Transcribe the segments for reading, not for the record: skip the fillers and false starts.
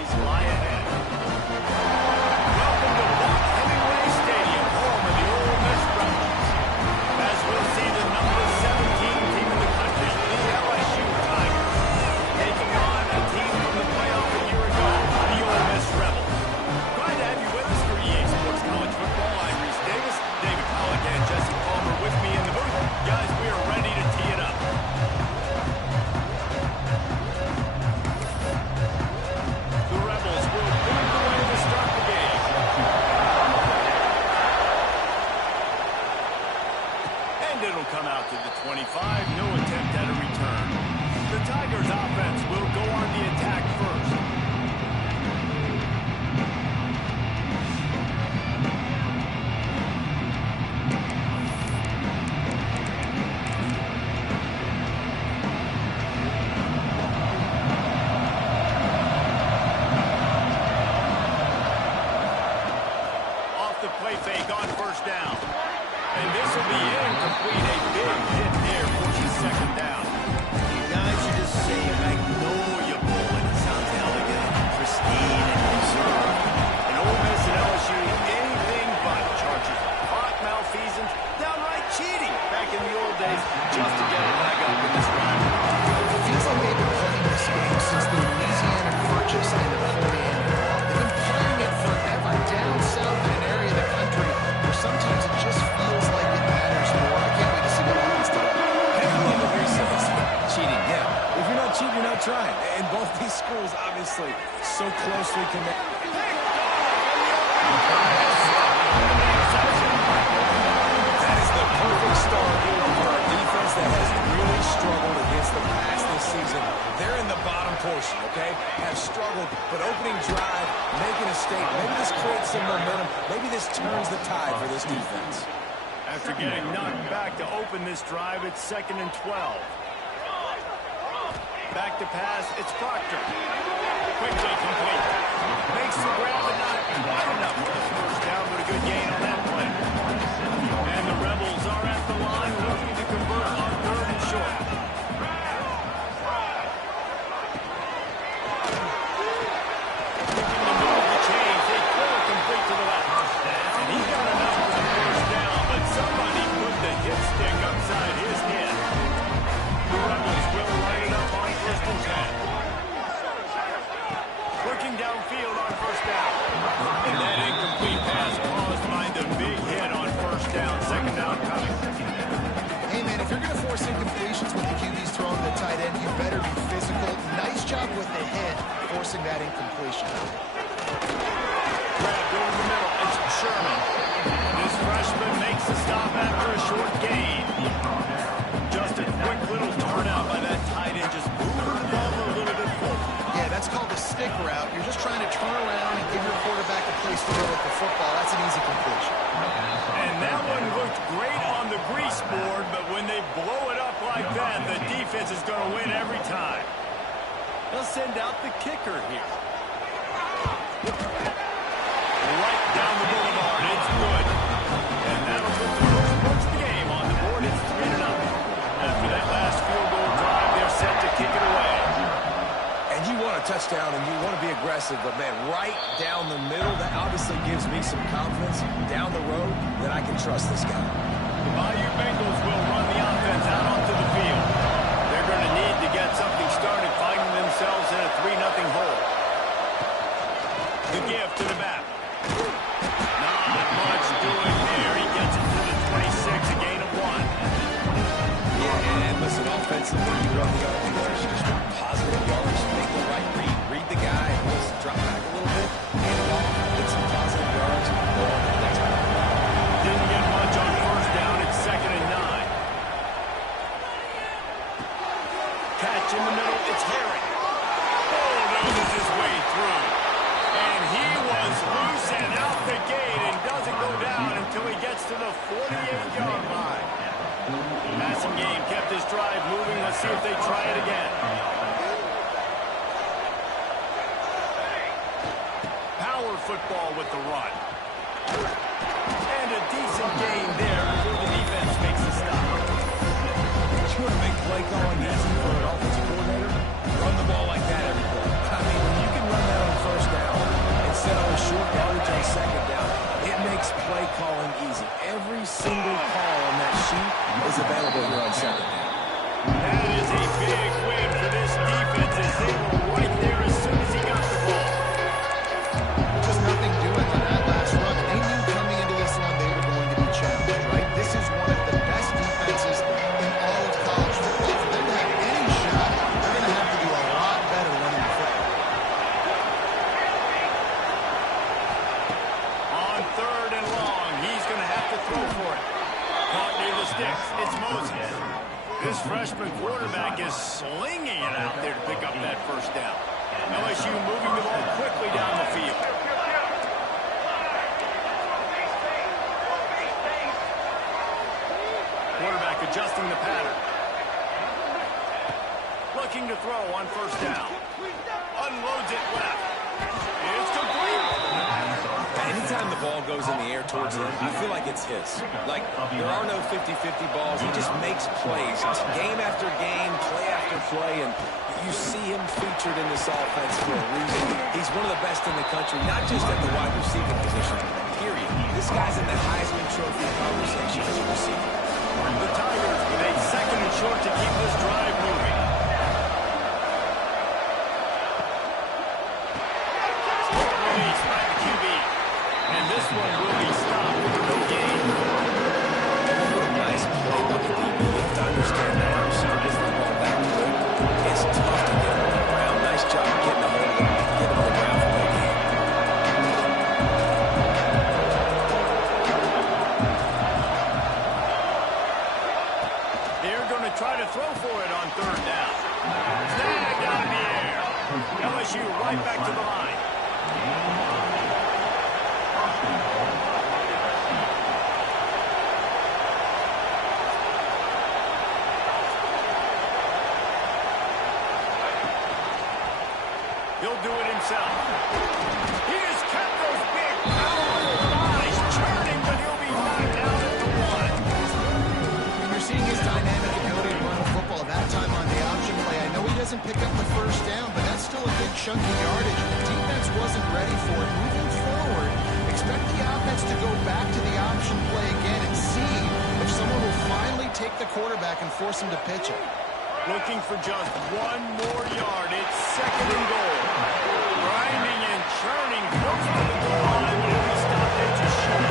opportunities lie ahead. Welcome to Hemingway Stadium, home of the Ole Miss Rebels. As we'll see the number 17 team in the country, the LSU Tigers, taking on a team from the playoff a year ago, the Ole Miss Rebels. Glad to have you with us for EA Sports College Football. I'm Reese Davis, David Pollock, and Jesse Palmer with me in the booth. Guys, we are ready to tee it up. The Rebels will lead the way to start the game. And it'll come out to the 25. No attempt at a return. The Tigers offense will go on the attack first. Off the play fake on first down. And this will be incomplete. A big hit there for the second down. You guys should just say Magnolia Bowl, and it sounds elegant, pristine, and reserved. And Ole Miss and LSU, anything but. Charges of clock malfeasance, downright cheating back in the old days just to get a leg up in this rivalry. It feels like they've been playing this game since the Louisiana Purchase and the Napoleon War. They've been playing it forever down south in an area of the country where sometimes it just feels like it matters more. I can't wait to see what happens today. I love what you're saying. Cheating, yeah. If you're not cheating, you're not trying. And both these schools, obviously, so closely connected. That is the perfect start for a defense that has really struggled against the pass this season. They're in the bottom portion, okay? Have struggled, but opening drive, making a statement. Maybe this creates some momentum. Maybe this turns the tide for this defense. After getting knocked back to open this drive, it's 2nd and 12. Back to pass, it's Proctor. Quickly complete. Makes the grab, but not quite enough for the first down, but a good gain on that play. And the Rebels are at the line looking to convert on 3rd and short. Looking to move the chains. They throw it complete to the left. And he got enough for the first down, but somebody put the hit stick upside his head. The Rebels will line it up on 1st and 10. Working downfield on 1st down. And that incomplete pass caused by the big hit on 1st down. 2nd down coming. Hey, man, if you're going to force incompletions with the QBs throwing to the tight end, you better be physical. Nice job with the hit, forcing that incompletion. Grabbed over the middle. It's Sherman. This freshman makes the stop after a short gain. Just a quick little turnout by that tight end. Just moving the ball a little bit forward. Yeah, that's called a stick route. You're just trying to turn around and give your quarterback a place to go with the football. That's an easy completion. And that one looked great on the grease board, but when they blow it up like that, the defense is going to win every time. They'll send out the kicker here. Right down the boulevard. It's good. And that'll put the first points of the game on the board. It's 3-0. After that last field goal drive, they're set to kick it away. And you want a touchdown and you want to be aggressive, but, man, right down the middle, that obviously gives me some confidence down the road that I can trust this guy. The Bayou Bengals will run the offense out onto the field. They're going to need to get something started, finding themselves in a 3-0 hole. The give to the back. Not much doing there. He gets it to the 26, a gain of 1. Yeah, and listen, offensively, you run the other players, just positive yards, make the right read. Read the guy, just drop back a little bit, hand it off, get some positive yards, and go on to the next one. Didn't get much on 1st down. It's 2nd and 9. Catch in the middle. It's Herring. Bulldozes his way through. And he was loose and out the gate and doesn't go down until he gets to the 48-yard line. Passing game kept his drive moving. Let's see if they try it again. Power football with the run. And a decent gain there before the defense makes the stop. You want to make play calling easy for an offensive coordinator? Run the ball like that every play. I mean, when you can run that on 1st yardage on second down, it makes play calling easy. Every single call on that sheet is available here on second down. That is a big win for this defense as they were right there as soon as he got the ball. Just nothing doing on that last run. They knew coming into this one they were going to be challenged, right? This is one of the best defenses in all of college football. For them to have any shot, they're going to have to do a lot better running the football. On 3rd and long, he's going to have to throw for it. Caught near the sticks. It's Moses. This freshman quarterback is slinging it out there to pick up that first down. LSU moving the ball quickly down the field. Quarterback adjusting the pattern. Looking to throw on first down. Unloads it left. It's complete. Anytime the ball goes in the air towards him, I feel like it's his. Like, there are no 50-50 balls. He just makes plays. It's game after game, play after play, and you see him featured in this offense for a reason. He's one of the best in the country, not just at the wide receiving position, period. This guy's in the Heisman Trophy conversation as a receiver. The Tigers with a 2nd and short to keep this drive moving. Release by the QB. And this one will be stopped for no gain. Nice play by the DB. You have to understand that our receiver gets the ball back quick. It's tough to get him on the ground. Nice job getting a hold of him, get him on the ground for that game. They're going to try to throw for it on 3rd down. Snagged out in the air. LSU right back to the line. He'll do it himself. He has kept those big, powerful bodies churning, but he'll be knocked down at the 1. And you're seeing his dynamic ability to run the football. That time on the option play, I know he doesn't pick up the first down, but that's still a good chunk of yardage. The defense wasn't ready for it. Moving forward, expect the offense to go back to the option play again and see if someone will finally take the quarterback and force him to pitch it. Looking for just 1 more yard. It's 2nd and goal. Grinding and churning close to the goal line, but he'll be stopped there just short.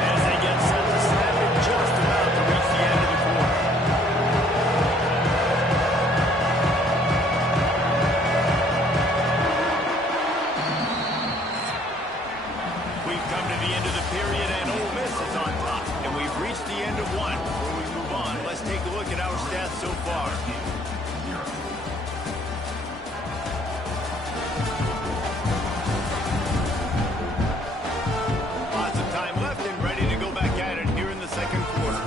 As they get set to snap it, just about to reach the end of the quarter. We've come to the end of the period, and Ole Miss is on top. And we've reached the end of one. Before we move on, let's take a look at our stats so far. Lots of time left and ready to go back at it here in the 2nd quarter.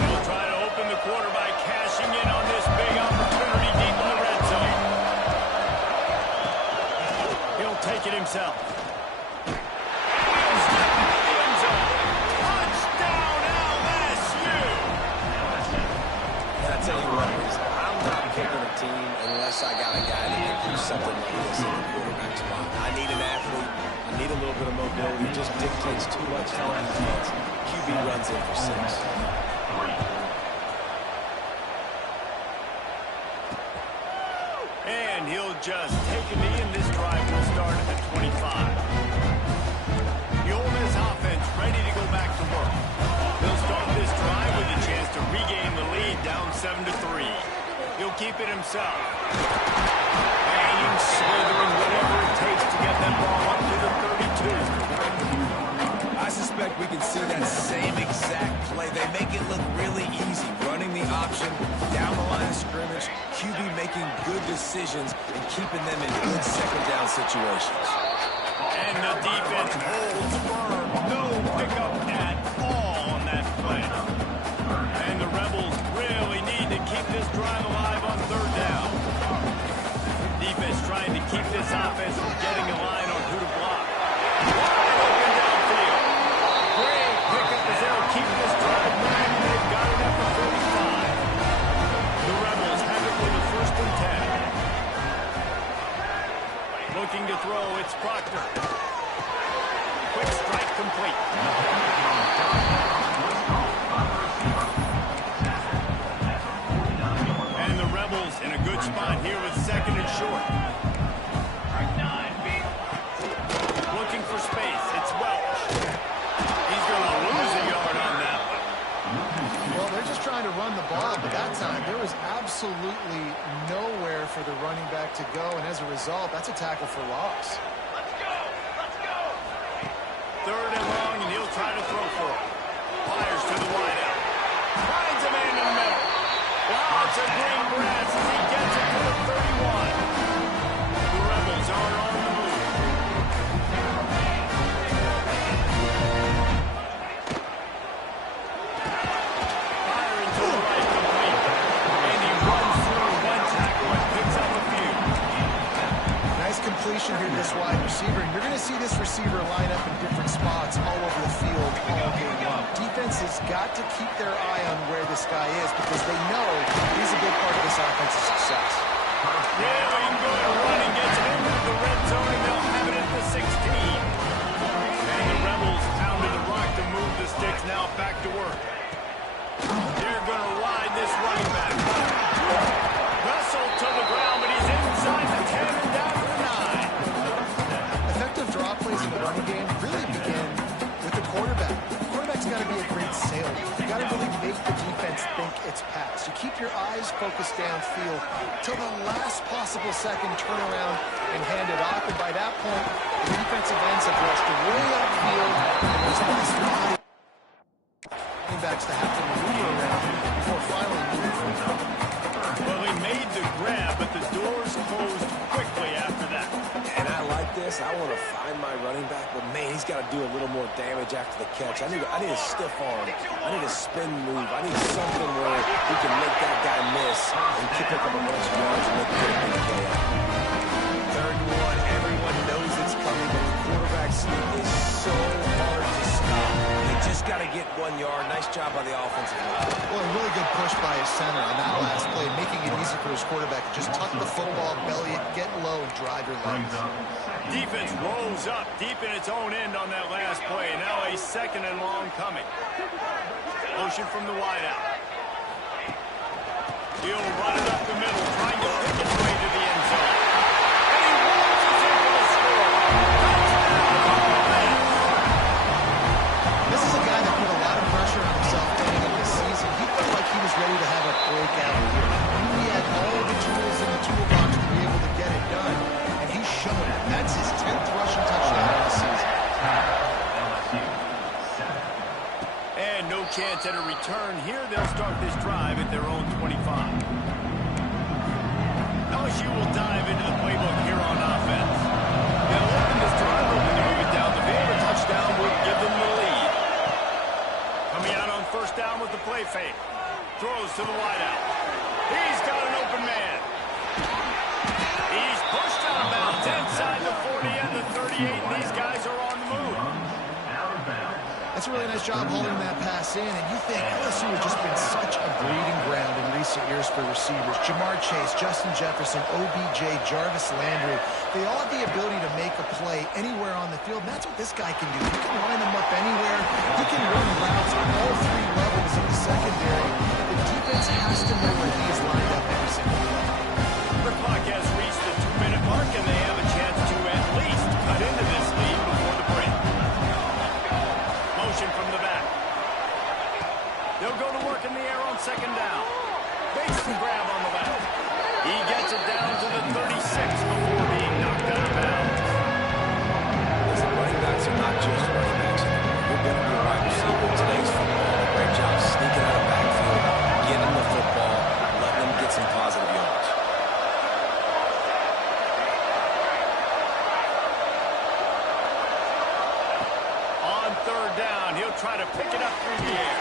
They'll try to open the quarter by cashing in on this big opportunity deep in the red zone. He'll take it himself. I got a guy that can do something like this in the quarterback spot. I need an athlete. I need a little bit of mobility. It just dictates too much on defense. QB runs in for 6. And he'll just take a knee, and this drive will start at the 25. The Ole Miss offense ready to go back to work. They'll start this drive with a chance to regain the lead down 7-3. He'll keep it himself. Hanging, slithering, whatever it takes to get that ball up to the 32. I suspect we can see that same exact play. They make it look really easy. Running the option, down the line of scrimmage, QB making good decisions and keeping them in good 2nd down situations. And the defense holds firm. No pickup at all on that play. And the Rebels really need to keep this drive alive on 3rd down. Defense trying to keep this offense from getting a line on who to block. Wide open downfield. Great pickup as they'll keep this drive moving. They've got it up to 35. The Rebels have it with a 1st and 10. run the ball, but that time there was absolutely nowhere for the running back to go, and as a result, that's a tackle for loss. Let's go! Let's go! 3rd and long, and he'll try to throw for it. Fires to the wideout. Finds a man in the middle. Wow, it's a green grass as he gets it to the 31. The Rebels are on the move. Firing to the right, complete. And he runs through one tackle and picks up a few. Nice completion here, this wide receiver. And you're going to see this receiver line up in different spots all over the field all game long. Defense has got to keep their eye on where this guy is because they know he's a big part of this offense's success. Yeah, he can go and run and gets it into the red zone, and they'll have it at the 16. And the Rebels pounded the rock to move the sticks, now back to work. They're going to ride this running back. Wrestled to the ground, but he's inside the 10 and down to the 9. Effective draw plays in the running game really begin with the quarterback. The quarterback's got to be a great sailor. You got to really make the defense think it's pass. You keep your eyes focused downfield till the last possible second, turn around and hand it off. And by that point, the defensive ends have rushed way upfield, and there's less body running backs to have to maneuver around before finally moving from them. Well, he made the grab, but the doors closed quickly after that. And I like this. I want to find my running back, but man, he's got to do a little more damage after the catch. I need a stiff arm. I need a spin move. I need something where he can make that guy miss and pick up a bunch of yards and make a big play. 3rd and 1. Everyone knows it's coming, but the quarterback sneak is so hard to stop. They just got to get 1 yard. Nice job by the offensive line. Well, a really good push by his center on that last play, making it easy for his quarterback to just tuck the football, belly it, get low, and drive your legs. Defense rolls up deep in its own end on that last play. Now a 2nd and long coming. Motion from the wideout. He'll run it up the middle, trying to pick his way to the end zone. And he rolls it in for the score. This is a guy that put a lot of pressure on himself heading into this season. He felt like he was ready to have a breakout year. He had all the tools in the toolbox to be able to get it done, and he's shown it. That's his 10th rushing touchdown of the season. And no chance at a return here. They'll start this drive at their own 25. LSU will dive into the playbook here on offense. They'll open this drive, hoping to move it down the field. A touchdown would give them the lead. Coming out on 1st down with the play fake. Throws to the wideout. He's got an open man. He's pushed out of bounds inside the 40 and the 38, and these guys are on the move. That's a really nice job holding that pass in, and you think LSU has just been such a breeding ground in recent years for receivers. Jamar Chase, Justin Jefferson, OBJ, Jarvis Landry, they all have the ability to make a play anywhere on the field, and that's what this guy can do. He can line them up anywhere. He can run routes on all 3 levels in the secondary. The defense has to know where he is lined up every single play. The clock has reached the 2-minute mark, and they have a chance to at least cut into this lead before the break. Motion from the back. They'll go to work in the air on 2nd down. Fakes the grab on the left. He gets it down to the 36 before being knocked out of bounds. Listen, running backs are not just running backs anymore. You're going to be a wide receiver in today's football. A great job sneaking out of backfield, getting the football, letting them get some positive yards. On 3rd down, he'll try to pick it up through the air.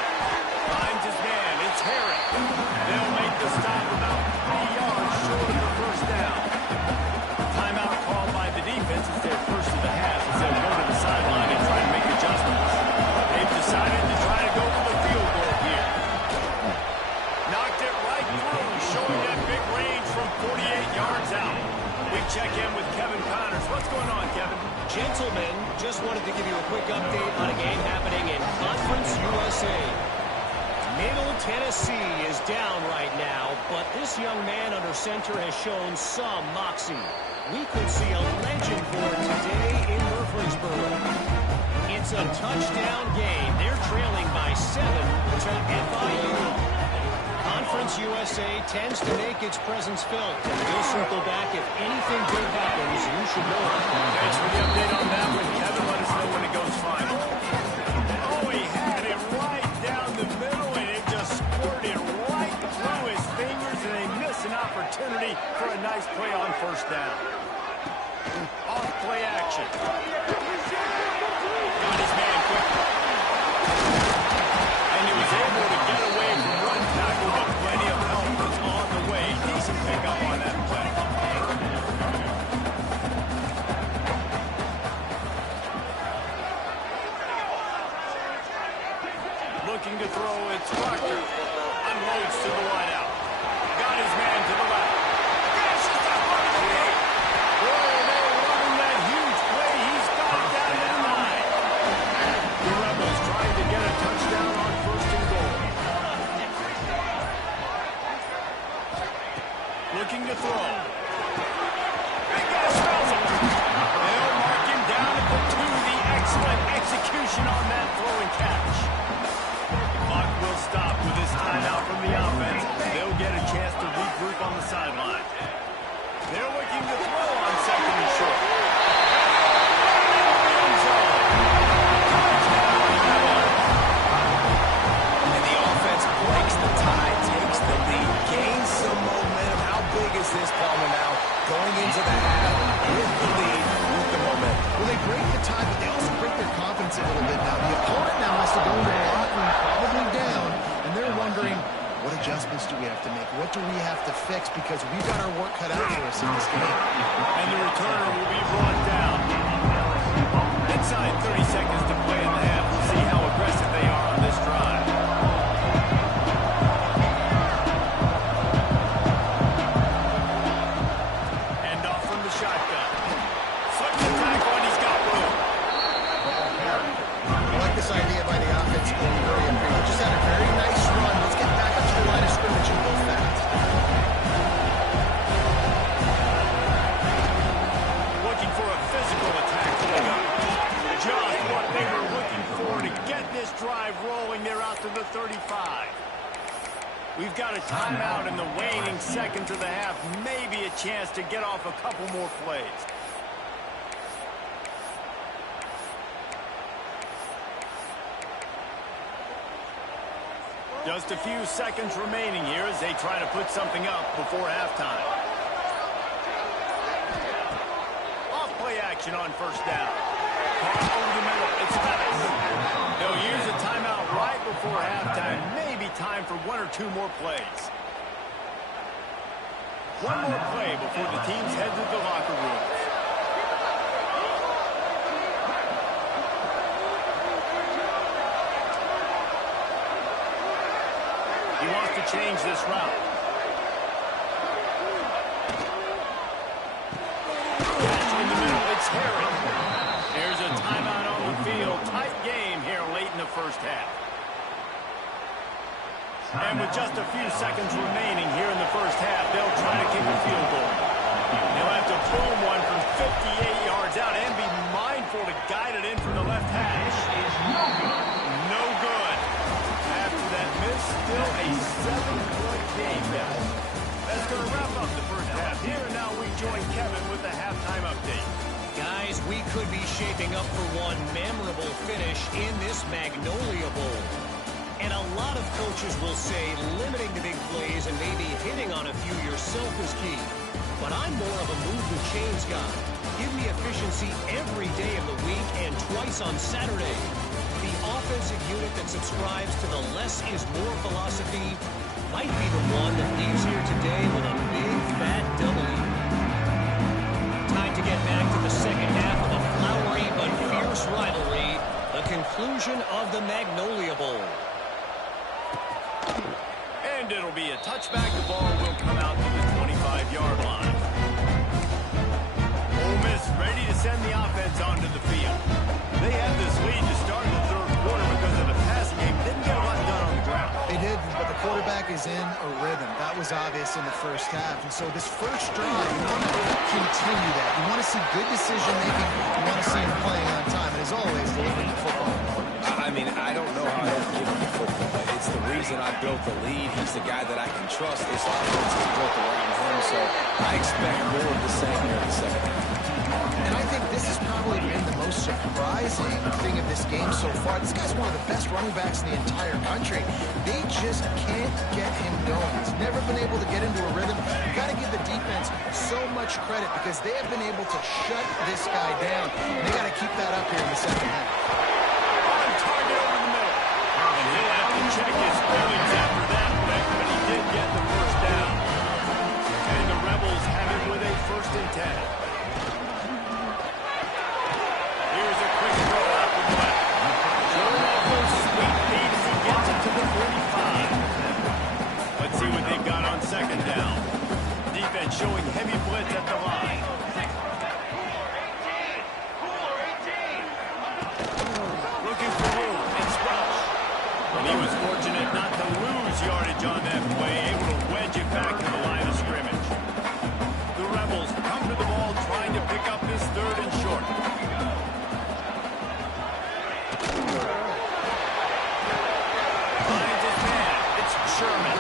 Finds his man. It's Herring. They'll make the stop about 3 yards short of the 1st down. Timeout called by the defense is their first of the half as they'll go to the sideline and try to make adjustments. They've decided to try to go for the field goal here. Knocked it right through, showing that big range from 48 yards out. We check in with Kevin Connors. What's going on, Kevin? Gentlemen, just wanted to give you a quick update on a game happening in Conference USA. Middle Tennessee is down right now, but this young man under center has shown some moxie. We could see a legend born today in Murfreesboro. It's a touchdown game. They're trailing by 7 to FIU. USA tends to make its presence felt. We'll circle back if anything good happens. You should know it. Thanks for the update on that one, Kevin. Let us know when it goes final. Oh, he had it right down the middle, and it just squirted right through his fingers, and they missed an opportunity for a nice play on first down. Off play action. Got his man quickly. And he was able to get away from run tackle, but plenty of help was on the way. Decent pickup on that play. Looking to throw, it's Proctor. Unloads to the wideout. Got his man to the left. That's just a hard kick. Boy, they're running that huge play. He's got it down to the 9. The Rebels trying to get a touchdown on first and goal. Looking to throw. Big guy smells it. They'll mark him down at the 2. The excellent execution on that throw and catch. Clock will stop with this timeout from the offense. They'll get a chance to regroup on the sideline. They're looking to throw on second and short. And the offense breaks the tie, takes the lead, gains some momentum. How big is this, Palmer, now? Going into the half with the lead, with the momentum. Well, they break the tie, but they also break their confidence a little bit now. The opponent now has to go into the locker room probably down, and they're wondering, what adjustments do we have to make? What do we have to fix? Because we've got our work cut out for us in this game. And the returner will be brought down. Inside 30 seconds to play in the half. We'll see how aggressive they are on this drive. End off from the shotgun. Slips the tackle, and he's got room. I like this idea by the offense going very up here. They just had a very nice run. Let's get back up to the line of scrimmage and go fast. Looking for a physical attack coming up. Just what they were looking for to get this drive rolling. They're out to the 35. We've got a timeout in the waning seconds of the half. Maybe a chance to get off a couple more plays. Just a few seconds remaining here as they try to put something up before halftime. Off play action on first down. Caught over the middle. It's Pettis. They'll use a timeout right before halftime. Maybe time for 1 or 2 more plays. One more play before the teams head to the locker rooms. He wants to change this route. Catch in the middle. It's Harry. There's a timeout on the field. Tight game here late in the first half. And with just a few seconds remaining here in the first half, they'll try to kick a field goal. They'll have to boom one from 58 yards out and be mindful to guide it in from the left hash. No good. After that miss, still a 7-point game, guys. That's going to wrap up the first half here, and now we join Kevin with the halftime update. Guys, we could be shaping up for one memorable finish in this Magnolia Bowl. And a lot of coaches will say limiting the big plays and maybe hitting on a few yourself is key. But I'm more of a move the chains guy. Give me efficiency every day of the week and twice on Saturday. The offensive unit that subscribes to the less is more philosophy might be the one that leaves here today with a big fat W. Time to get back to the second half of a flowery but fierce rivalry, the conclusion of the Magnolia Bowl. And it'll be a touchback. The ball will come out to the 25-yard line. Ole Miss ready to send the offense onto the field. They had this lead to start the third quarter because of the passing game. Didn't get a lot done on the ground. They did, but the quarterback is in a rhythm. That was obvious in the first half. And so this first drive, you want to continue that. You want to see good decision-making. You want to see him playing on time. And as always, delivering the football. I mean, I don't know how to give him the football. It's the reason season I built the lead. He's the guy that I can trust. This offense is built around him, so I expect more of the same here in the second half. And I think this has probably been the most surprising thing of this game so far. This guy's one of the best running backs in the entire country. They just can't get him going. He's never been able to get into a rhythm. You got to give the defense so much credit because they have been able to shut this guy down. And they got to keep that up here in the second half. On target over the middle. And he'll have to check his feelings after that, Rick, but he did get the first down. And the Rebels have it with a 1st and 10. Here's a quick throw out the left. Showing off those sweet feet as he gets it to the 45. Let's see what they've got on 2nd down. Defense showing heavy blitz at the line. Looking for room and Sprout. And he was fortunate not to lose yardage on that play, able to wedge it back to the line of scrimmage. The Rebels come to the ball trying to pick up this 3rd and short. Finds his man. It's Sherman.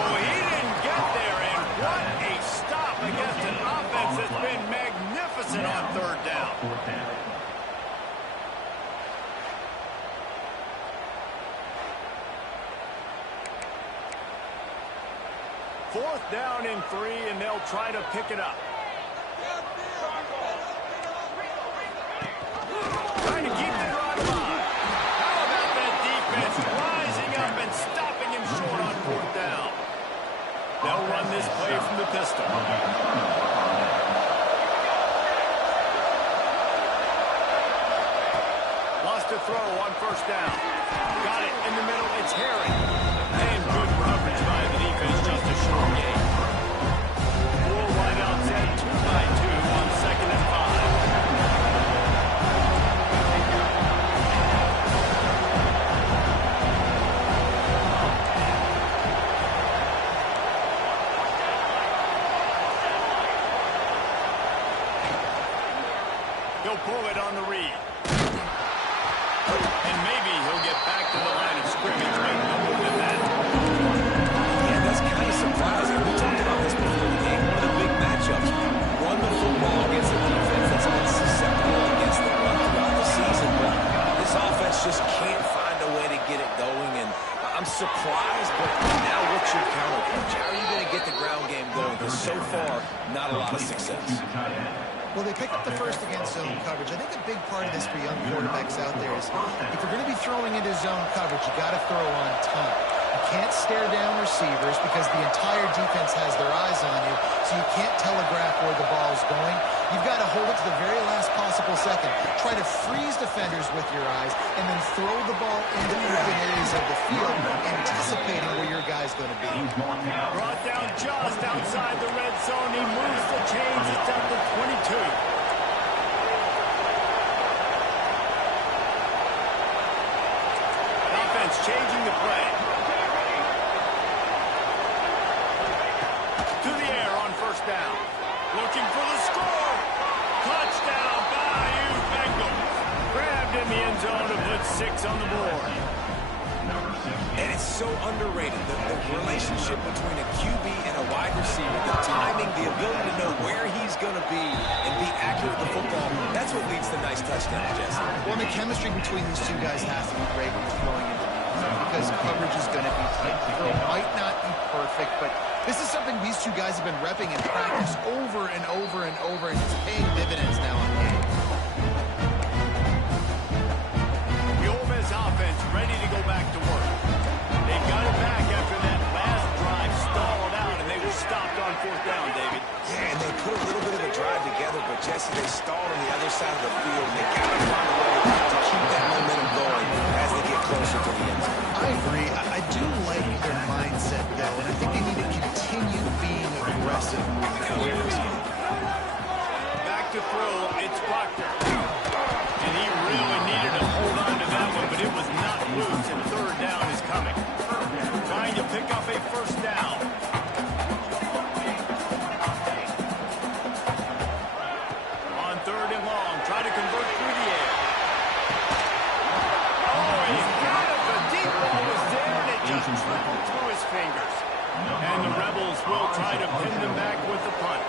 Oh, he didn't get there, and what a stop against an offense that's been magnificent on 3rd down. 4th down and 3, and they'll try to pick it up. Trying to keep the drive alive. How about that defense rising up and stopping him short on 4th down? They'll run this play from the pistol. Lost a throw on 1st down. Got it in the middle. It's Harry. And good coverage by the defense. Just a short game. Full wideout set 2-by-2 on 2nd and 5. He'll pull it on the read. And maybe he'll get back to the line of scrimmage, but no more than that. Yeah, that's kind of surprising. We talked about this before the game. One of the big matchups. Run the football against a defense that's been susceptible against the run throughout the season. But this offense just can't find a way to get it going. And I'm surprised, but now what's your counterpunch? How are you going to get the ground game going? Because so far, not a lot of success. Well, they picked up the 1st against zone coverage. I think a big part of this for young quarterbacks out there is if you're going to be throwing into zone coverage, you got to throw on time. You can't stare down receivers because the entire defense has their eyes on you, so you can't telegraph where the ball's going. You've got to hold it to the very last possible second. Try to freeze defenders with your eyes and then throw the ball into open areas of the field, anticipating where your guy's going to be. Brought down just outside the red zone. He moves the chains. It's at the 22. Offense changing the play. To the air on 1st down. Looking for the score. Touchdown, Bayou Bengals. Grabbed in the end zone to put 6 on the board. And it's so underrated. The relationship between a QB and a wide receiver, the timing, the ability to know where he's going to be and be accurate with the football, that's what leads to nice touchdowns, Jesse. Well, the chemistry between these two guys has to be great when they're throwing into the zone because coverage is going to be tight. The throw might not be perfect, but this is something these two guys have been repping in practice over and over and over, and it's paying dividends now in games. The Ole Miss offense ready to go back to work. They got it back after that last drive stalled out, and they were stopped on 4th down, David. Yeah, and they put a little bit of a drive together, but Jesse, they stalled on the other side of the field, and they got to find a way to keep that momentum going as they get closer to the end zone. I agree. I do like their mindset, though, and I think they need to continue being aggressive moving forward in this game. Back to throw, it's Proctor. And he really needed to hold on to that one, but it was not loose, and 3rd down is coming. Trying to pick up a 1st down. On 3rd and long, try to convert through the try to pin them back with the punt.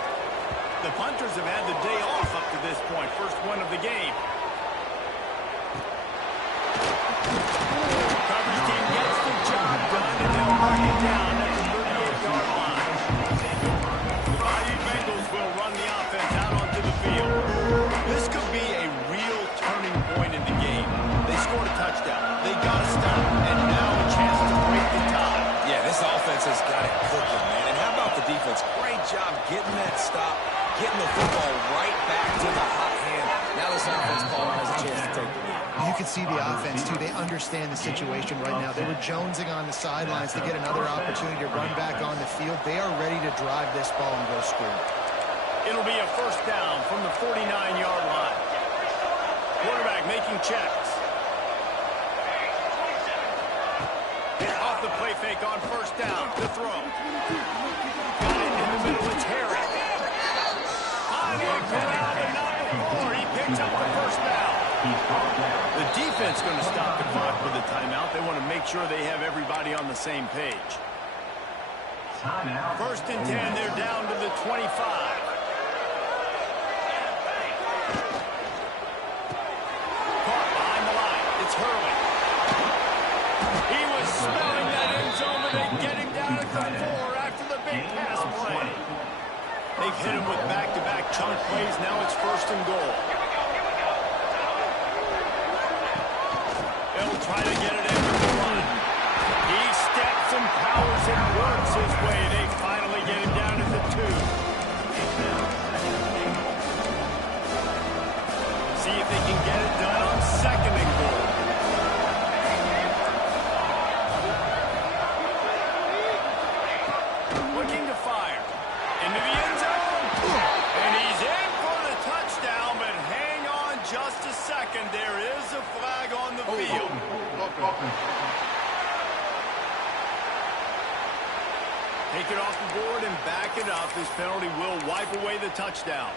The punters have had the day off up to this point. First one of the game. Coverage team gets the job done, and they'll mark it down at the 38-yard line. The Mighty Bengals will run the offense out onto the field. This could be a real turning point in the game. They scored a touchdown. They got to stop, and now a chance to break the tie. Yeah, this offense has got it cooking, man. And how about the defense? Great job getting that stop, getting the football right back to the hot hand. Now this offense caller has a chance to take the lead. You can see the offense, too. They understand the situation right now. They were jonesing on the sidelines to get another opportunity to run back on the field. They are ready to drive this ball and go score. It'll be a first down from the 49-yard line. Quarterback making checks. Off the play fake on first down. The throw. Got it in the middle. It's Harry. He picks up the first down. The defense going to stop the clock with a timeout. They want to make sure they have everybody on the same page. First and 10, they're down to the 25. Caught behind the line. It's Hurley. He was smelling that end zone, but they get him down at the 4 after the big pass play. They've hit him with back-to-back chunk plays. Now it's first and goal. They'll try to get it in with the run. He steps and powers and works his way. They finally get him down at the 2. See if they can get it done on second and goal. Looking to fire. Into the end zone. And he's in for the touchdown, but hang on just a second. There is a flag on the field. Take it off the board and back it up. This penalty will wipe away the touchdown.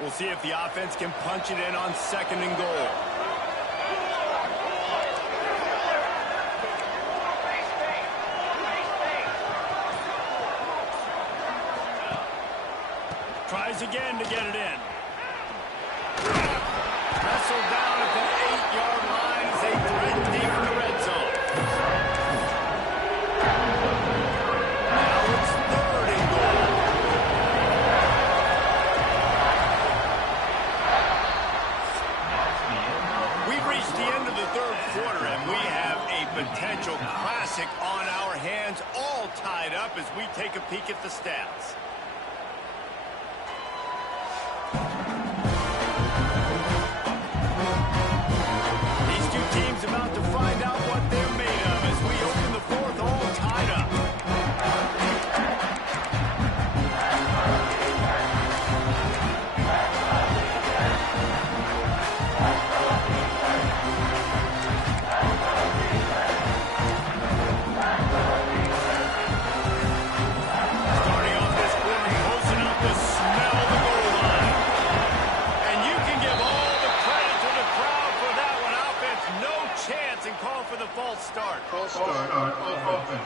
We'll see if the offense can punch it in on second and goal. Tries again to get it in. Wrestled down at the 8-yard line as they threaten deep in the red zone. Now it's third and goal. We've reached the end of the third quarter, and we have a potential classic on our hands, all tied up as we take a peek at the stats. Teams about to find out what they're made of as we open the fourth, all tied up. Starting off this quarter, posting up the smell of the goal line. And you can give all the credit to the crowd for that one. Offense, no chance, and call for the false start. False start on offense.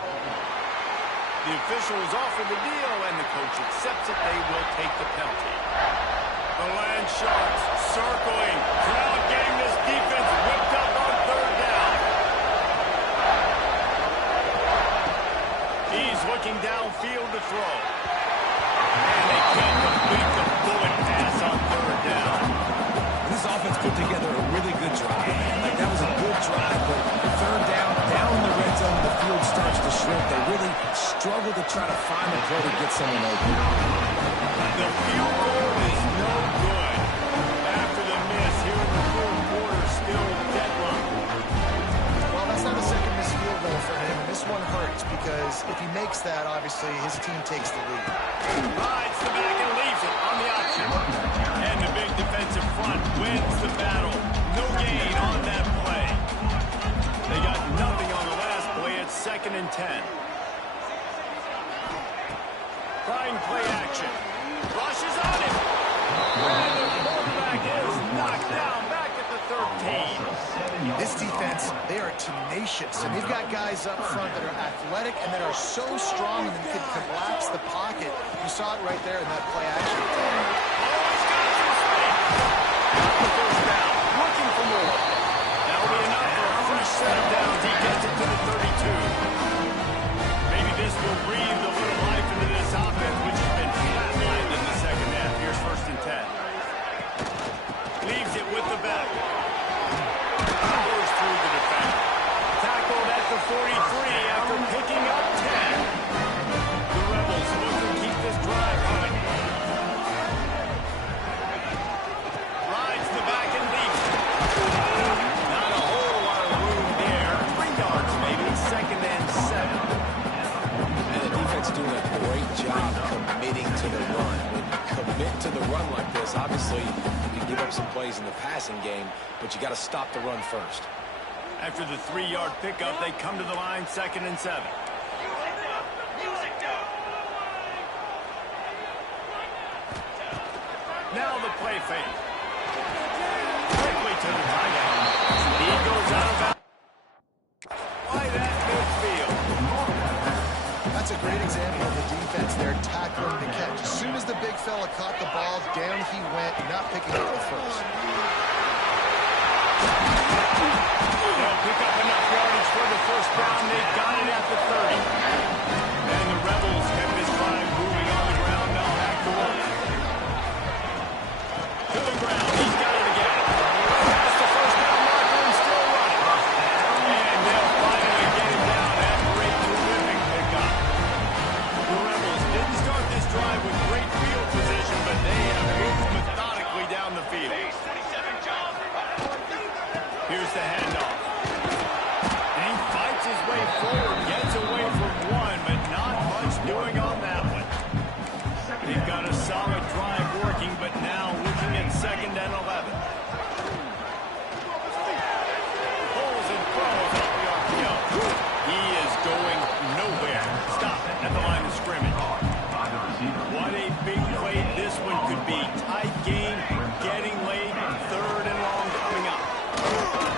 The official is offered the deal, and the coach accepts it. They will take the penalty. The Land Sharks circling. Crowd getting this defense whipped up on third down. He's looking downfield to throw. And they can't complete the bullet pass on third down. This offense put together a really good drive. Like, that was a good drive, but third down in the red zone, the field starts to shrink. They really struggle to try to find a play to get someone open. The field goal is no good. After the miss here in the fourth quarter, still deadlocked. Well, that's not a second missed field goal for him, and this one hurts because if he makes that, obviously, his team takes the lead. Rides the back and leaves it on the option. And the big defensive front wins the battle. No gain on that play. They got nothing on the last play. It's second and 10. Trying play action. Rushes on him. And the quarterback is knocked down back at the 13. This defense, they are tenacious, and they've got guys up front that are athletic and that are so strong and can collapse the pocket. You saw it right there in that play action. The first down, looking for more. That'll be enough for a fresh set of downs. He gets it to the 32. Maybe this will breathe a little life into this offense, which has been flatlined in the second half. Here's 1st and 10. Leaves it with the back. Powers through the defender. Tackled at the 43 after picking up 10. The Rebels look to keep this drive coming. Rides the back and leaps it. Not a whole lot of room there. 3 yards maybe. 2nd and 7. And the defense doing a great job committing to the run. When you commit to the run like this, obviously you can give up some plays in the passing game, but you got to stop the run first. After the 3-yard pickup, they come to the line, 2nd and 7. Now the play fake. Quickly to the tight end. He goes out of bounds. Right at midfield. That's a great example of the defense there tackling the catch. As soon as the big fella caught the ball, down he went, not picking up the first. They'll pick up enough yardage for the first down. They've got it at the 30. And the Rebels kept this drive moving on the ground. Now back to work. To the ground. He's got it again. Past the first down marker and still running. And they'll finally get him down after a terrific pickup. The Rebels didn't start this drive with great field position, but they have moved methodically down the field. Here's the handoff. And he fights his way forward, gets away from one, but not much doing on that one. They've got a solid drive working, but now looking at 2nd and 11. Pulls and throws off the RPO. He is going nowhere. Stop at the line of scrimmage. What a big play this one could be. Tight game, getting late, 3rd and long coming up.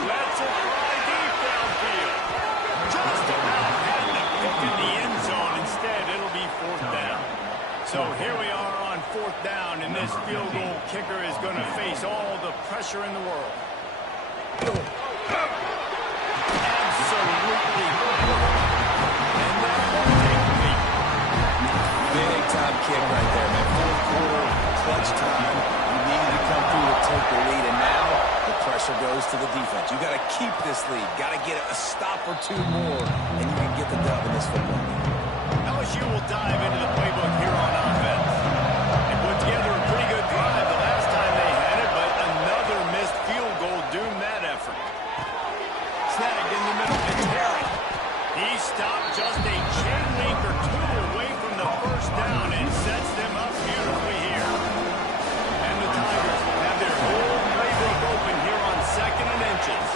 Let's it fly deep downfield. Just about had to pick in the end zone. Instead, it'll be 4th down. So here we are on 4th down, and this field goal kicker is going to face all the pressure in the world. Absolutely. And that won't take the lead. Big time kick right there, man. 4th quarter, clutch time. You needed to come through to take the lead, and now the pressure goes to the defense. You got to keep this lead. Got to get a stop or 2 more, and you can get the dub in this football game. LSU will dive into the playbook here on offense. They put together a pretty good drive the last time they had it, but another missed field goal doomed that effort. Snagged in the middle to Terry. He stopped just a chain link or 2 away from the first down and sets them up beautifully here. And the Tigers have their whole playbook open here on 2nd and inches.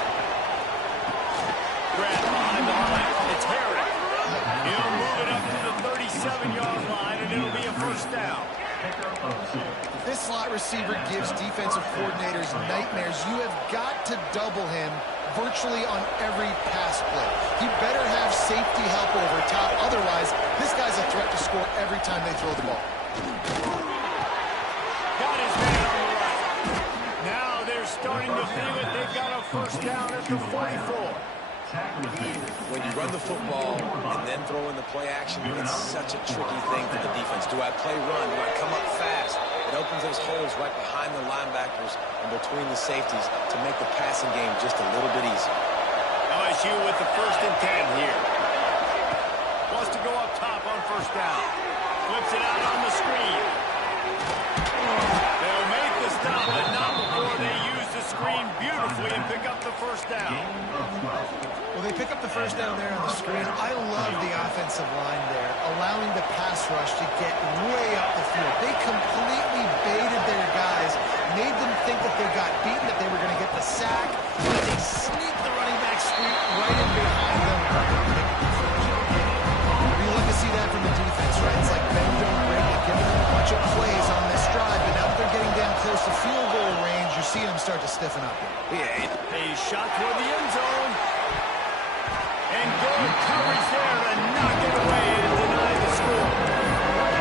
Grant behind the line. It's Harry. He'll move it up to the 37-yard line, and it'll be a first down. This slot receiver gives defensive coordinators nightmares. You have got to double him virtually on every pass play. He better have safety help over top. Otherwise, this guy's a threat to score every time they throw the ball. Got his man on the right. Now they're starting to feel it. They've got a first down at the 44. When you run the football and then throw in the play action, it's such a tricky thing for the defense. Do I play run? Do I come up fast? It opens those holes right behind the linebackers and between the safeties to make the passing game just a little bit easier. LSU with the 1st and 10 here. Wants to go up top on first down. Flips it out on the screen. They'll make the stop, but not before they use the screen beautifully and pick up the first down. Well, they pick up the first down there on the screen. I love the offensive line there, allowing the pass rush to get way up the field. They completely baited their guys, made them think that they got beaten, that they were going to get the sack, and they sneaked the running back sweep right in behind them. You love to see that from the defense, right? It's like bend don't break. They've given them a bunch of plays on this drive, but now that they're getting down close to field goal range, you're seeing them start to stiffen up. Yeah, a shot toward the end zone. And good coverage there to knock it away and deny the score.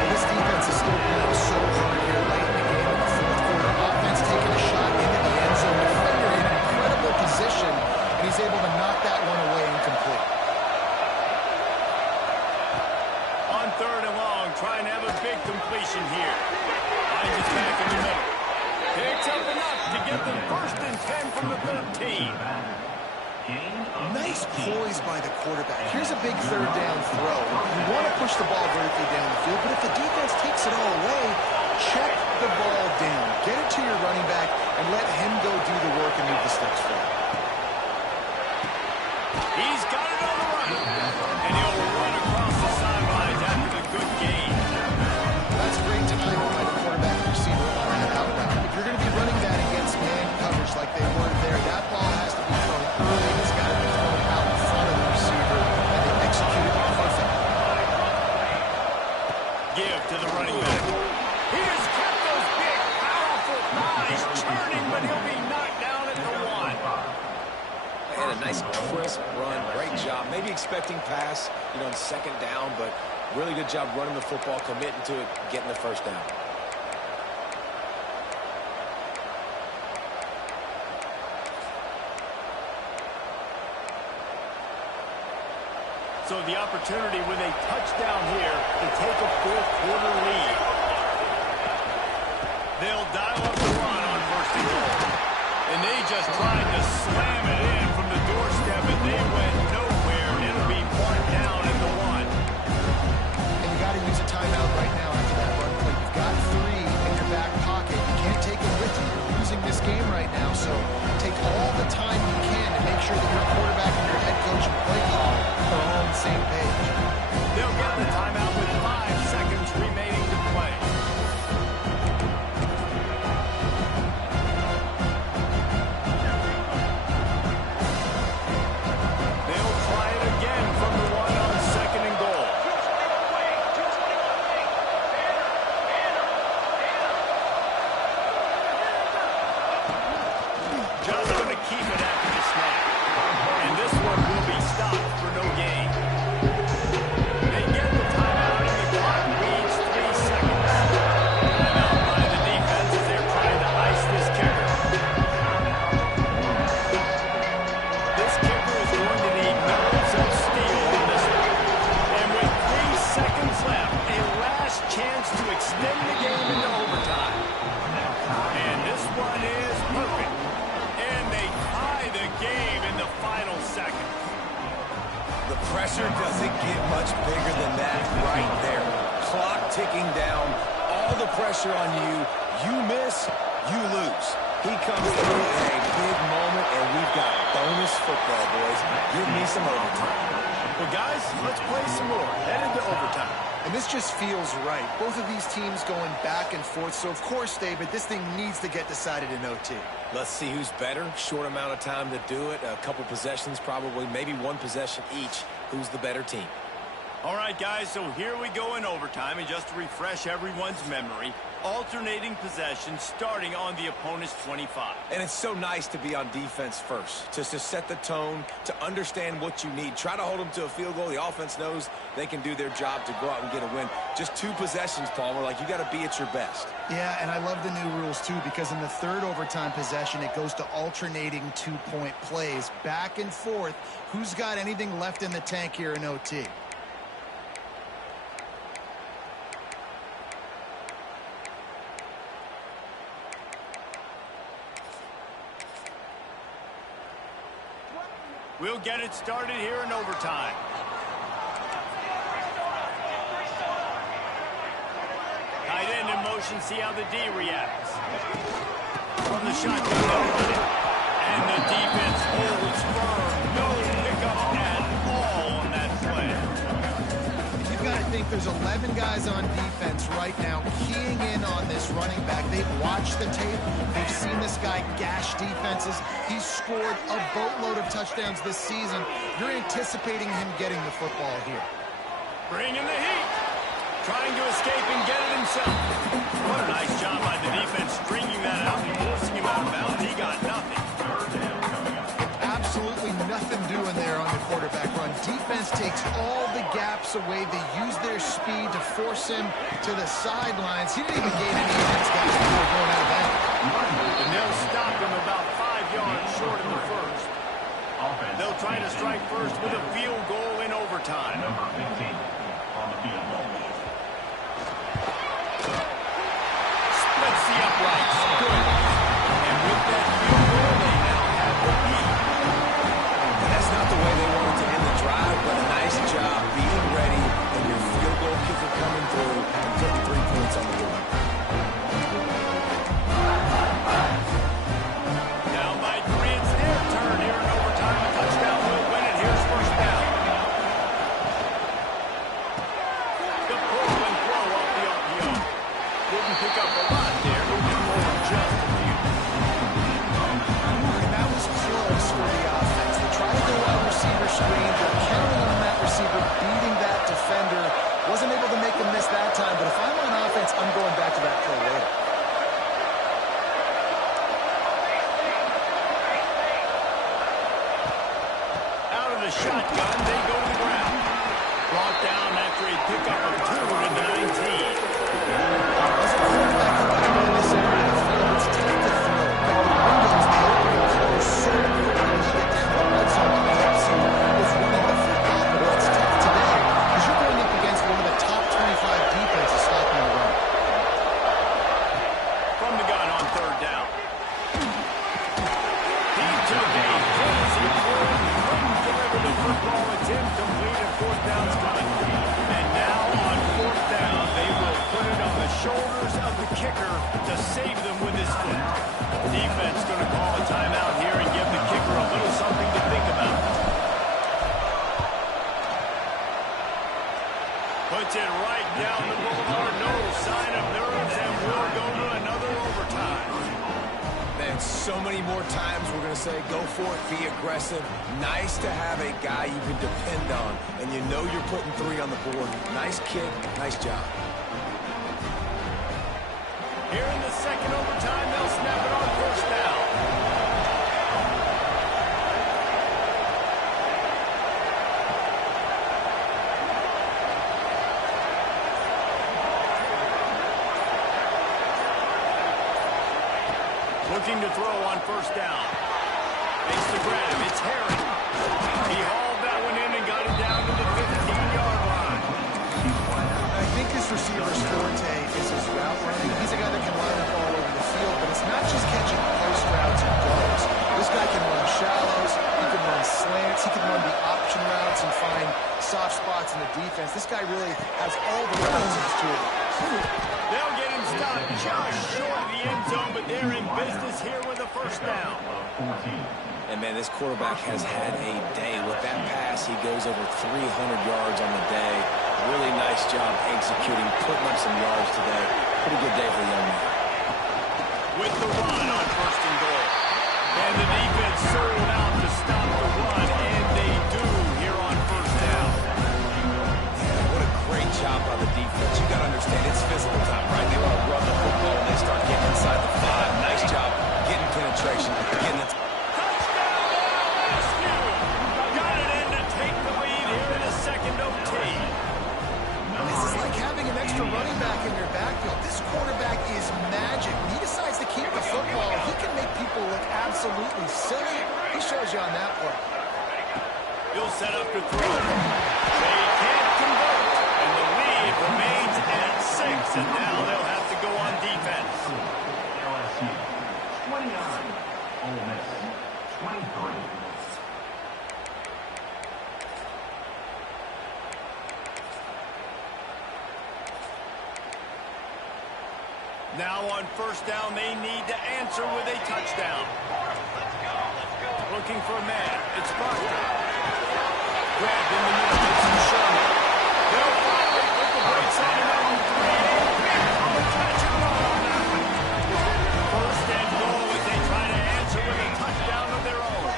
This defense is still playing so hard here late in the game in the fourth quarter. Offense taking a shot into the end zone. Defender in an incredible position, and he's able to knock that one away incomplete. On 3rd and long, trying to have a big completion here. Finds his back in the middle. Picks up enough to get them 1st and 10 from the 13. Nice poise by the quarterback. Here's a big 3rd down throw. You want to push the ball vertically down the field, but if the defense takes it all away, check the ball down. Get it to your running back and let him go do the work and move the sticks forward. He's got it on the run. And he'll run across the sidelines after the good gain. That's great timing by the quarterback and receiver on that out route. If you're going to be running that against man coverage like they were there, that ball has to be thrown early. It's got to be thrown out in front of the receiver, and they executed it perfectly. Give to the running back. He has kept those big, powerful thighs churning, but he'll be knocked down at the 1. And a nice crisp run. Great job. Maybe expecting pass, on 2nd down, but really good job running the football, committing to it, getting the 1st down. So the opportunity with a touchdown here to take a 4th quarter lead. They'll dial up the run on 1st and goal. And they just tried to slam it in from the doorstep, and they went nowhere. It'll be marked down at the 1. And you got to use a timeout right now after that run play. You've got 3 in your back pocket. You can't take it with you. You're losing this game right now, so take all the time you can to make sure that your quarterback and your head coach and play caller are all on the same page. They'll get the timeout with 5 seconds remaining to play. They'll try it again from the 1 on 2nd and goal. Just going to keep it after the snap. And this one will be stopped for no gain. They get the timeout and the clock reads 3 seconds. Timeout by the defense as they're trying to ice this kicker. This kicker is going to need nerves of steel in this one. And with 3 seconds left, a last chance to extend the game into overtime. And this one is perfect. And they tie the game in the final seconds. The pressure doesn't get much bigger than that right there. Clock ticking down, all the pressure on you. You miss, you lose. He comes through in a big moment, and we've got bonus football, boys. Give me some overtime. Well, guys, let's play some more. Headed to overtime. And this just feels right. Both of these teams going back and forth. So, of course, David, this thing needs to get decided in OT. Let's see who's better. Short amount of time to do it. A couple possessions, probably, maybe 1 possession each. Who's the better team? All right, guys, so here we go in overtime. And just to refresh everyone's memory, alternating possessions starting on the opponent's 25. And it's so nice to be on defense first, to set the tone, to understand what you need. Try to hold them to a field goal. The offense knows they can do their job to go out and get a win. Just 2 possessions, Palmer. Like, you got to be at your best. Yeah, and I love the new rules, too, because in the 3rd overtime possession, it goes to alternating 2-point plays. Back and forth. Who's got anything left in the tank here in OT? We'll get it started here in overtime. Tight end in motion, see how the D reacts. From the shotgun, they'll run it. And the defense holds firm. No pickup at all on that play. You've got to think there's 11 guys on defense right now keying in on this running back. They've watched the tape. They've seen this guy gash defenses. He's scored a boatload of touchdowns this season. You're anticipating him getting the football here. Bringing the heat. Trying to escape and get it himself. What a nice job by the defense stringing that out and forcing him out of bounds. He got nothing. nothing doing there on the quarterback run. Defense takes all the gaps away. They use their speed to force him to the sidelines. He didn't even gain any yards, guys, before going out of bounds. And they'll stop him about 5 yards short in the first. They'll try to strike first with a field goal in overtime. Number 15 on the field goal. Splits the uprights. Good. And with that field goal, they now have the lead. That's not the way they wanted to end the drive, but a nice job being ready and your field goal kicker coming through and putting 3 points on the board. Now by 3, it's their turn here in overtime. A touchdown will win it. Here's first down. The pull and throw off the RPO. Didn't pick up a lot there, but did more than just a few. And that was close for the offense. They tried to go wide receiver screen. They're counting on that receiver beating that defender. Wasn't able to make them miss that time, but if I'm on offense, I'm going back to that play later. Out of the shotgun, they go to the ground. Brought down after a pickup of 2 to the 19. As a quarterback, you got to go in this area of the field. It's tough to throw. Right? The windows, they open and close so quickly when you get down the red zone. It helps you with running the football, but it's tough today because you're going up against one of the top 25 defenses stopping the run. From the gun on third down. He took a crazy throw. Couldn't deliver the football. It's incomplete and fourth down's coming. And now on fourth down, they will put it on the shoulders of the kicker to save them with his foot. The defense going to call a timeout here and give the kicker a little something to think about. Puts it right down the boulevard. No sign of nerves, and we'll go to another overtime. Man, so many more times we're going to say, go for it, be aggressive. Nice to have a guy you can depend on, and you know you're putting 3 on the board. Nice kick, nice job. Here in the second overtime, they'll snap it on first down. Looking to throw on first down. Makes the grab. It's Harry. He hauled that one in and got it down to the 15-yard line. I think this receiver's forte is his route running. He's a guy that can line up all over the field, but it's not just catching post routes and goals. This guy can run shallows, he can run slants, he can run the option routes and find soft spots in the defense. This guy really has all the routes in his toolbox. They'll get him stopped just short of the end zone, but they're in business here with a first down. And, man, this quarterback has had a day. With that pass, he goes over 300 yards on the day. Really nice job executing, putting up some yards today. Pretty good day for the young man. With the run on first and goal. And the defense sold out to stop the run, and they do here on first down. Yeah, what a great job by the defense. You got to understand, it's physical time, right? They want to run the football, and they start getting inside the 5. Nice job getting penetration, getting the Touchdown, LSU! Got it in to take the lead here in the second OT. This is like having an extra running back in your backfield. This quarterback is magic. When he decides to keep the football, he can make people look absolutely silly. He shows you on that play. He'll set up to throw. They can't convert, and the lead remains at 6, and now they'll have to go on defense. LSU 29, Ole Miss 23. Now on first down, they need to answer with a touchdown. Looking for a man. It's Proctor. Grabbed in the middle. It's Sherman. They'll finally put the brakes on him on 3. Catch and run on that one. First and goal as they try to answer with a touchdown of their own.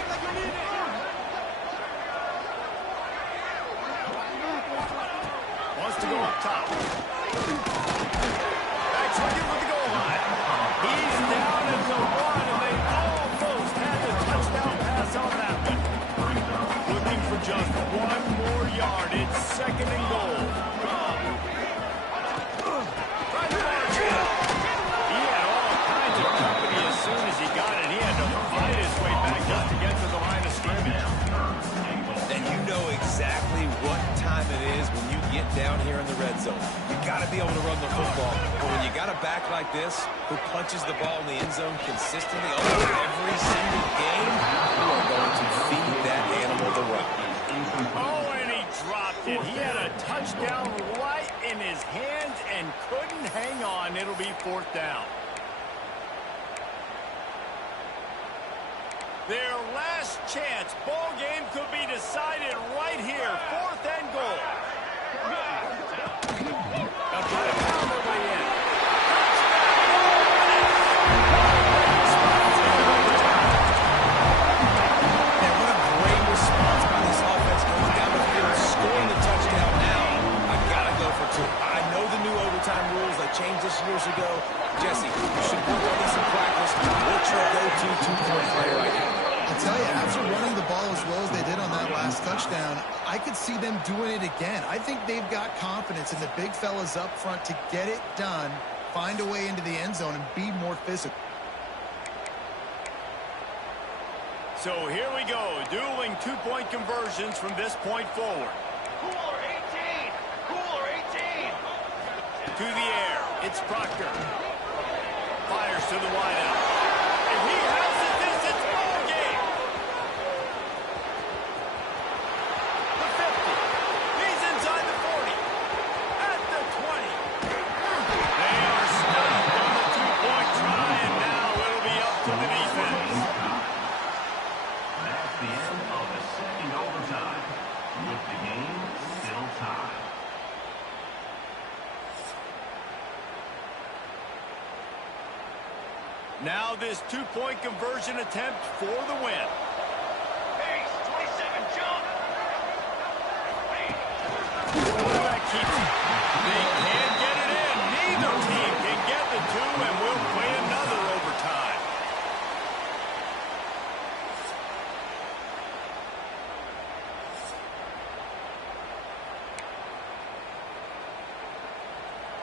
Wants to go up top. Looking for the goal line. He's down at the 1, and they almost had the touchdown pass on that one. second and goal. Right march. He had all kinds of company as soon as he got it. He had to fight his way back just to get to the line of scrimmage. And you know exactly what time it is when you get down here in the red zone. You got to be able to run the football. But when you got a back like this who punches the ball in the end zone consistently almost every single game, you are going to feed that animal the run. Oh, and he dropped it. He had a touchdown right in his hands and couldn't hang on. It'll be fourth down. Their last chance. Ball game could be decided right here. Fourth and goal. They'll try to pound their way in. And what a great response by this offense going down the field, scoring the touchdown now. I got to go for two. I know the new overtime rules. They changed this years ago. Jesse, you should work on this in practice. What's your go-to two-point play right now? I'll tell you, after running the ball as well as they did on that last touchdown, I could see them doing it again. I think they've got confidence in the big fellas up front to get it done, find a way into the end zone, and be more physical. So here we go, dueling two-point conversions from this point forward. Cooler 18! Cooler 18! To the air, it's Proctor. Fires to the wideout. And he has the distance. Ball game. The 50. He's inside the 40. At the 20. They are stopped on the two-point try, and now it'll be up to the defense. That's the end of the second overtime, with the game still tied. Now this two-point conversion attempt for the win. Pace, 20-second jump. That keeps it. They can't get it in. Neither team can get the two, and we'll play another overtime.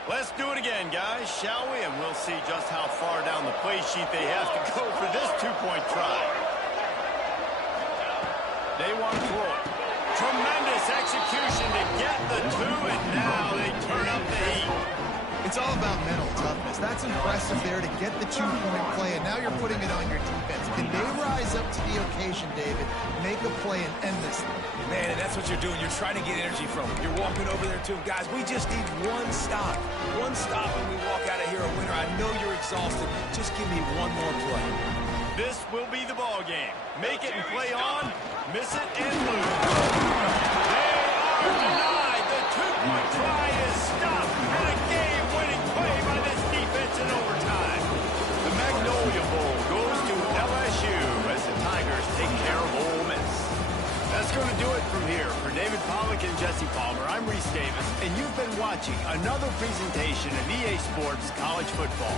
Let's do it again, guys, shall we? And we'll see just how far down the play sheet they have to go for this two-point try. They want to throw it. Tremendous execution to get the two, and now they turn up the heat. It's all about mental toughness. That's impressive there to get the two-point play, and now you're putting it on your defense. Can they rise up to the occasion, David, make a play and end this thing? Man, and that's what you're doing. You're trying to get energy from them. You're walking over there, too. Guys, we just need one stop. One stop and we walk out of here a winner. I know you're exhausted. Just give me one more play. This will be the ball game. Make it and play on, miss it and lose. They are denied. The two-point try is stopped. And a game-winning play by this defense in overtime. The Magnolia Bowl goes to LSU as the Tigers take care of Ole Miss. That's going to do it from here. For David Pollack and Jesse Palmer, I'm Reese Davis, and you've been watching another presentation of EA Sports College Football.